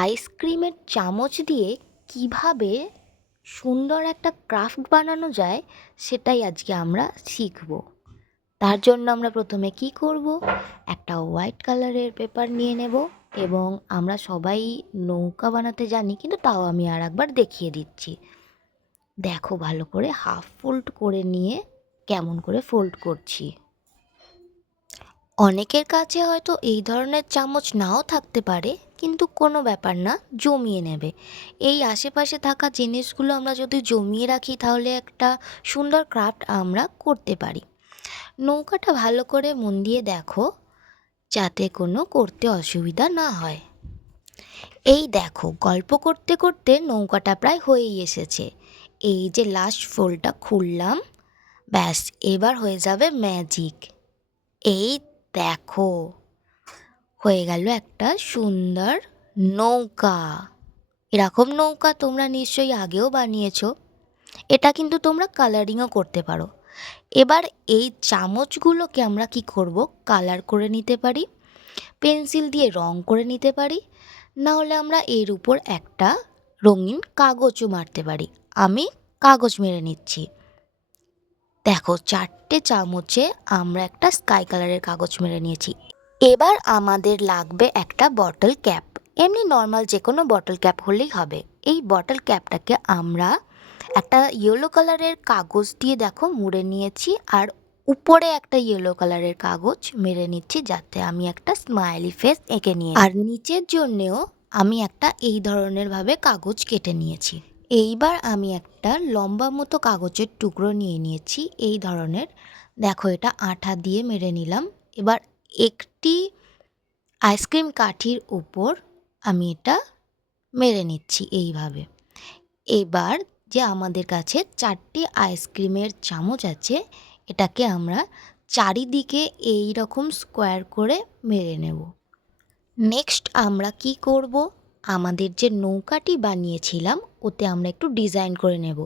আইসক্রিমের চামচ দিয়ে কিভাবে সুন্দর একটা ক্রাফট বানানো যায় সেটাই আজকে আমরা শিখব। তার জন্য আমরা প্রথমে কি করব, একটা হোয়াইট কালারের পেপার নিয়ে নেব এবং আমরা সবাই নৌকা বানাতে জানি, কিন্তু তাও আমি আর একবার দেখিয়ে দিচ্ছি। দেখো ভালো করে হাফ ফোল্ড করে নিয়ে কেমন করে ফোল্ড করছি। অনেকের কাছে হয়তো এই ধরনের চামচ নাও থাকতে পারে, কিন্তু কোনো ব্যাপার না, জমিয়ে নেবে। এই আশেপাশে থাকা জিনিসগুলো আমরা যদি জমিয়ে রাখি তাহলে একটা সুন্দর ক্রাফট আমরা করতে পারি। নৌকাটা ভালো করে মন দিয়ে দেখো যাতে কোনো করতে অসুবিধা না হয়। এই দেখো, গল্প করতে করতে নৌকাটা প্রায় হয়েই এসেছে। এই যে লাস্ট ফোল্ডটা খুললাম, ব্যাস এবার হয়ে যাবে ম্যাজিক। এই দেখো, হয়ে গেল একটা সুন্দর নৌকা। এরকম নৌকা তোমরা নিশ্চয়ই আগেও বানিয়েছো। এটা কিন্তু তোমরা কালারিংও করতে পারো। এবার এই চামচগুলোকে আমরা কি করব, কালার করে নিতে পারি, পেন্সিল দিয়ে রং করে নিতে পারি, না হলে আমরা এর উপর একটা রঙিন কাগজও মারতে পারি। আমি কাগজ মেরে নিচ্ছি। দেখো, 4টে চামচে আমরা একটা স্কাই কালারের কাগজ মেরে নিয়েছি। এবার আমাদের লাগবে একটা বটল ক্যাপ। এমনি নর্মাল যে কোনো বটল ক্যাপ হলেই হবে। এই বটল ক্যাপটাকে আমরা একটা ইয়েলো কালারের কাগজ দিয়ে দেখো মুড়ে নিয়েছি, আর উপরে একটা ইয়েলো কালারের কাগজ মেরে নিচ্ছি যাতে আমি একটা স্মাইলি ফেস এঁকে নিয়ে, আর নিচের জন্যেও আমি একটা এই ধরনের ভাবে কাগজ কেটে নিয়েছি। এইবার আমি একটা লম্বা মতো কাগজের টুকরো নিয়ে নিয়েছি এই ধরনের। দেখো, এটা আঠা দিয়ে মেরে নিলাম। এবার একটি আইসক্রিম কাঠির উপর আমি এটা মেরে নিচ্ছি এইভাবে। এবার যে আমাদের কাছে 4টি আইসক্রিমের চামচ আছে, এটাকে আমরা চারিদিকে এই রকম স্কোয়ার করে মেরে নেব। নেক্সট আমরা কি করব, আমাদের যে নৌকাটি বানিয়েছিলাম ওতে আমরা একটু ডিজাইন করে নেব।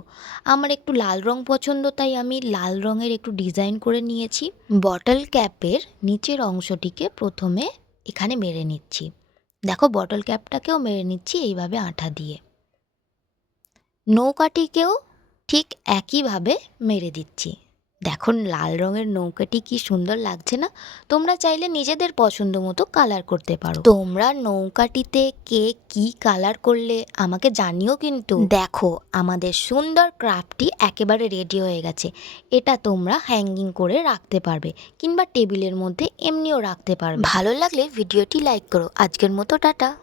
আমার একটু লাল রং পছন্দ, তাই আমি লাল রঙের একটু ডিজাইন করে নিয়েছি। বটল ক্যাপের নিচের অংশটিকে প্রথমে এখানে মেরে নিচ্ছি। দেখো, বটল ক্যাপটাকেও মেরে নিচ্ছি এইভাবে আঠা দিয়ে। নৌকাটিকেও ঠিক একইভাবে মেরে দিচ্ছি। দেখো, লাল রঙের নৌকাটি কি সুন্দর লাগছে না? তোমরা চাইলে নিজেদের পছন্দ মতো কালার করতে পারো। তোমরা নৌকাটিতে কে কি কালার করলে আমাকে জানিও কিন্তু। দেখো, আমাদের সুন্দর ক্রাফটটি একেবারে রেডি হয়ে গেছে। এটা তোমরা হ্যাঙ্গিং করে রাখতে পারবে কিংবা টেবিলের মধ্যে এমনিও রাখতে পারবে। ভালো লাগলে ভিডিওটি লাইক করো। আজকের মতো টাটা।